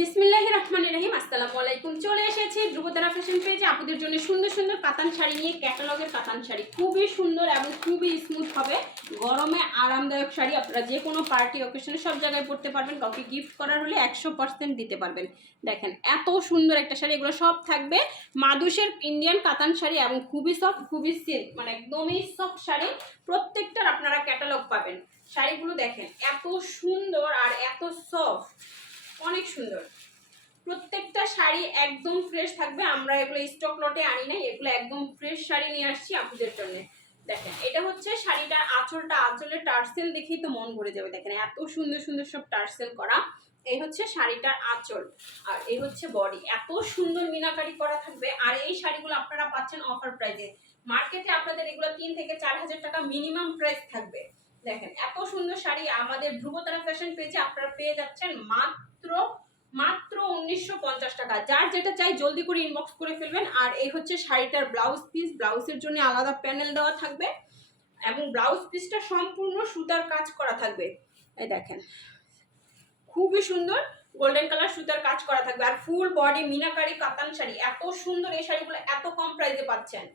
বিসমিল্লাহির রহমানির রহিম। আসসালামু আলাইকুম। চলে এসেছি ধ্রুবতারা ফ্যাশন পেজে আপুদের জন্য সুন্দর সুন্দর কাতান শাড়ি নিয়ে। ক্যাটালগের কাতান শাড়ি খুবই সুন্দর এবং খুবই স্মুথ হবে। গরমে আরামদায়ক শাড়ি, আপনারা যে কোনো পার্টি অকেশনে সব জায়গায় পরতে পারবেন। কাউকে গিফট করার হলে 100% দিতে পারবেন। দেখেন এত সুন্দর একটা শাড়ি, এগুলো সব থাকবে মাদুসের ইন্ডিয়ান কাতান শাড়ি এবং খুবই সফট, খুবই সিল্ক, মানে একদমই সফট শাড়ি। প্রত্যেকটার আপনারা ক্যাটালগ পাবেন। শাড়িগুলো দেখেন এত সুন্দর আর এত সফট, অনেক সুন্দর। প্রত্যেকটা শাড়ি একদম ফ্রেশ থাকবে। আমরা এগুলো স্টক লটে আনি নাই, এগুলো একদম ফ্রেশ শাড়ি নিয়ে আসছি আপনাদের জন্য। দেখেন এটা হচ্ছে শাড়িটার আঁচলটা, আঁচলের টার্সেল দেখেই তো মন ভরে যাবে। দেখেন এত সুন্দর সুন্দর সব টার্সেল করা। এই হচ্ছে শাড়িটার আঁচল আর এই হচ্ছে বডি। এত সুন্দর মিনাকারি করা থাকবে। আর এই শাড়িগুলো আপনারা পাচ্ছেন অফার প্রাইসে। মার্কেটে আপনাদের এগুলো 3 থেকে 4 হাজার টাকা মিনিমাম প্রাইস থাকবে। দেখেন এত সুন্দর শাড়ি আমাদের ধ্রুবতারা ফ্যাশন পেজে আপনারা পেয়ে যাচ্ছেন মাত্র 1950 টাকা। যার যেটা চাই জলদি করে ইনবক্স করে ফেলবেন। আর এই হচ্ছে শাড়িটার ব্লাউজ পিস। ব্লাউজের জন্য আলাদা প্যানেল দেওয়া থাকবে এবং ব্লাউজ পিসটা সম্পূর্ণ সুতার কাজ করা থাকবে। এই দেখেন খুবই সুন্দর গোল্ডেন কালার সুতার কাজ করা থাকবে। আর ফুল বডি মিনাকারি কাতান শাড়ি, এত সুন্দর এই শাড়িগুলো এত কম প্রাইসে পাচ্ছেন।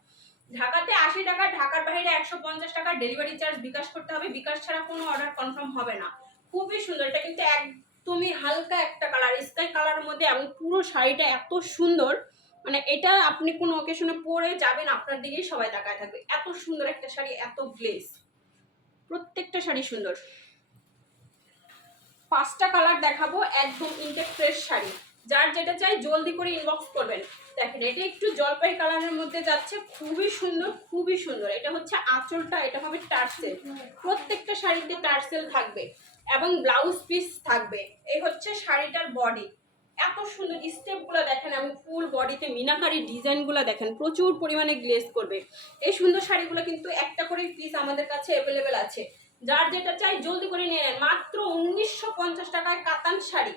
ঢাকাতে 80 টাকা, ঢাকার বাইরে 150 টাকা ডেলিভারি চার্জ বিকাশ করতে হবে। বিকাশ ছাড়া কোনো অর্ডার কনফার্ম হবে না। খুবই সুন্দর। এটা কিন্তু একদমই হালকা একটা কালার, স্কাই কালারের মধ্যে, এবং পুরো শাড়িটা এত সুন্দর, মানে এটা আপনি কোনো অকেশনে পরে যাবেন আপনার দিকেই সবাই তাকায় থাকবে। এত সুন্দর একটা শাড়ি, এত গ্লেজ, প্রত্যেকটা শাড়ি সুন্দর। 5টা কালার দেখাবো, একদম ইনটেক ফ্রেশ শাড়ি। যার যেটা চাই জলদি করে ইনবক্স করবেন। দেখেন এটা একটু জলপাই কালারের মধ্যে যাচ্ছে, খুবই সুন্দর, খুবই সুন্দর। এটা হচ্ছে আঁচলটা, এটা হবে টার্সেল। প্রত্যেকটা শাড়িতে টার্সেল থাকবে এবং ব্লাউজ পিস থাকবে। এই হচ্ছে শাড়িটার বডি। এত সুন্দর স্টেপগুলো দেখেন এবং ফুল বডিতে মিনাকারি ডিজাইনগুলো দেখেন, প্রচুর পরিমাণে গ্লেজ করবে। এই সুন্দর শাড়িগুলো কিন্তু একটা করে পিস আমাদের কাছে অ্যাভেলেবেল আছে। যার যেটা চাই জলদি করে নিয়ে নেন। মাত্র 1950 টাকায় কাতান শাড়ি,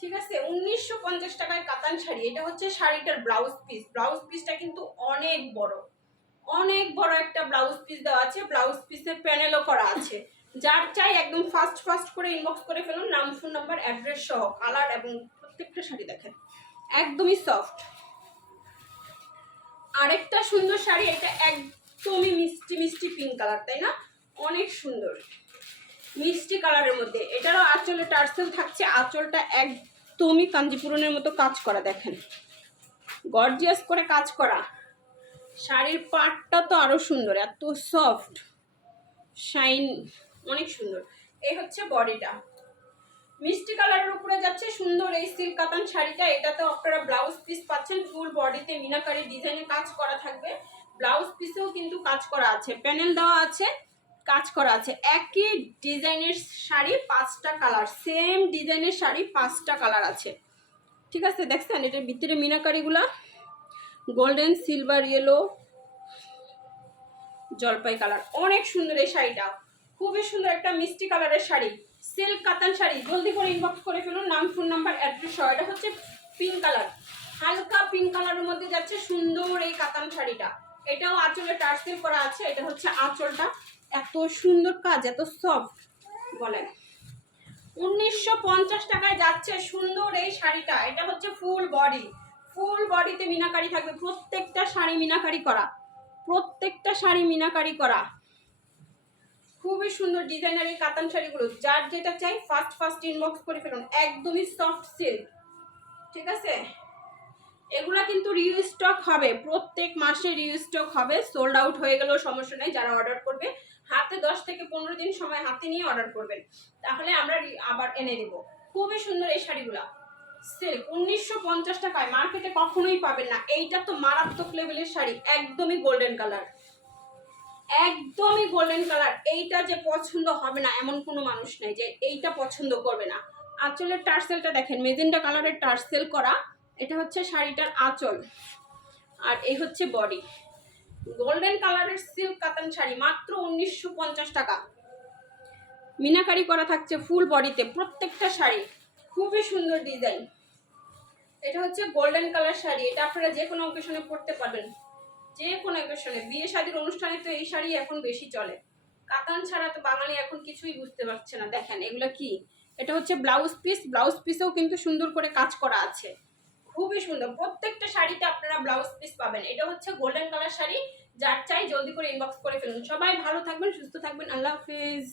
ঠিক আছে? 1950 টাকায় কাতান শাড়ি। এটা হচ্ছে শাড়িটার ব্লাউজ পিস। ব্লাউজ পিসটা কিন্তু অনেক বড়, অনেক বড় একটা ব্লাউজ পিস দেওয়া আছে। ব্লাউজ পিসের প্যানেলও করা আছে। যার চাই একদম ফাস্ট করে ইনবক্স করে ফেলুন, নাম, ফোন নাম্বার, অ্যাড্রেস সহ। কালার এবং প্রত্যেকটা শাড়ি দেখেন একদমই সফট। আরেকটা সুন্দর শাড়ি, এটা একদমই মিষ্টি মিষ্টি পিঙ্ক কালার, তাই না? অনেক সুন্দর মিষ্টি কালারের মধ্যে। এটারও আঁচলে টার্সেল থাকছে। আঁচলটা একদমই কাঞ্জিপুরনের মতো কাজ করা, দেখেন গর্জিয়াস করে কাজ করা। শাড়ির পাটটা তো আরো সুন্দর, এত সফট শাইন, অনেক সুন্দর। এই হচ্ছে বডিটা, মিষ্টি কালারের উপরে যাচ্ছে সুন্দর এই সিল্ক কাতান শাড়িটা। এটাতে আপনারা ব্লাউজ পিস পাচ্ছেন, ফুল বডিতে মিনাকারি ডিজাইনে কাজ করা থাকবে। ব্লাউজ পিসেও কিন্তু কাজ করা আছে, প্যানেল দেওয়া আছে, কাজ করা আছে। একই ডিজাইনের শাড়ি 5টা কালার, সেম ডিজাইনের শাড়ি 5টা কালার আছে, ঠিক আছে? দেখছেন এটার ভিতরে মিনাকারিগুলা গোল্ডেন, সিলভার, ইয়েলো, জলপাই কালার। অনেক সুন্দর এই শাড়িটা, খুবই সুন্দর একটা মিষ্টি কালারের শাড়ি, সিল্ক কাতান শাড়ি। জলদি করে ইনবক্স করে ফেলুন, নাম, ফোন নাম্বার, অ্যাড্রেস সহ। এটা হচ্ছে পিঙ্ক কালার, হালকা পিঙ্ক কালারের মধ্যে যাচ্ছে সুন্দর এই কাতান শাড়িটা। এটাও আঁচলে টার্সেল করা আছে। এটা হচ্ছে আঁচলটা, এত সুন্দর কাজ, এত সফট বলেন। 1950 টাকায় যাচ্ছে সুন্দর এই শাড়িটা। এটা হচ্ছে ফুল বডি, ফুল বডিতে মিনাকারি থাকবে। প্রত্যেকটা শাড়ি মিনাকারি করা, প্রত্যেকটা শাড়ি মিনাকারি করা। খুবই সুন্দর ডিজাইনার এই কাতান শাড়িগুলো। যার যেটা চাই ফার্স্ট ইনবক্স করে ফেলুন। একদমই সফট সিল্ক, ঠিক আছে? এগুলা কিন্তু রিস্টক হবে, প্রত্যেক মাসে রিস্টক হবে। সোল্ড আউট হয়ে গেলেও সমস্যা নেই। যারা অর্ডার করবে হাতে 10 থেকে 15 দিন সময় হাতে নিয়ে অর্ডার করবেন, তাহলে আমরা আবার এনে দেব। খুবই সুন্দর এই শাড়িগুলা, সিল্ক। 1950 টাকায় মার্কেটে কখনোই পাবেন না। এইটা তো মারাত্মক লেভেলের শাড়ি, একদমই গোল্ডেন কালার, একদমই গোল্ডেন কালার। এইটা যে পছন্দ হবে না এমন কোনো মানুষ নেই যে এইটা পছন্দ করবে না। আঁচলের টার্সেলটা দেখেন, মেজেন্টা কালারের টার্সেল করা। এটা হচ্ছে শাড়িটার আঁচল আর এই হচ্ছে বডি। গোল্ডেন কালারের সিল্ক কাতান শাড়ি, মাত্র 1950 টাকা। মিনাকারি করা থাকছে ফুল বডিতে প্রত্যেকটা শাড়ি, খুবই সুন্দর ডিজাইন। এটা হচ্ছে গোল্ডেন কালার শাড়ি। এটা আপনারা যে কোনো অকেশনে পরতে পারবেন, যে কোনো অকেশনে। বিয়ে শাদীর অনুষ্ঠানে তো এই শাড়ি এখন বেশি চলে। কাতান ছাড়া তো বাঙালি এখন কিছুই বুঝতে পারছে না। দেখেন এগুলো কি, এটা হচ্ছে ব্লাউজ পিস, ব্লাউজ পিসেও কিন্তু সুন্দর করে কাজ করা আছে, খুবই সুন্দর। প্রত্যেকটা শাড়িতে আপনারা ব্লাউজ পিস পাবেন। এটা হচ্ছে গোল্ডেন কালার শাড়ি, যার চাই জলদি করে ইনবক্স করে ফেলুন। সবাই ভালো থাকবেন, সুস্থ থাকবেন, আল্লাহ হাফেজ।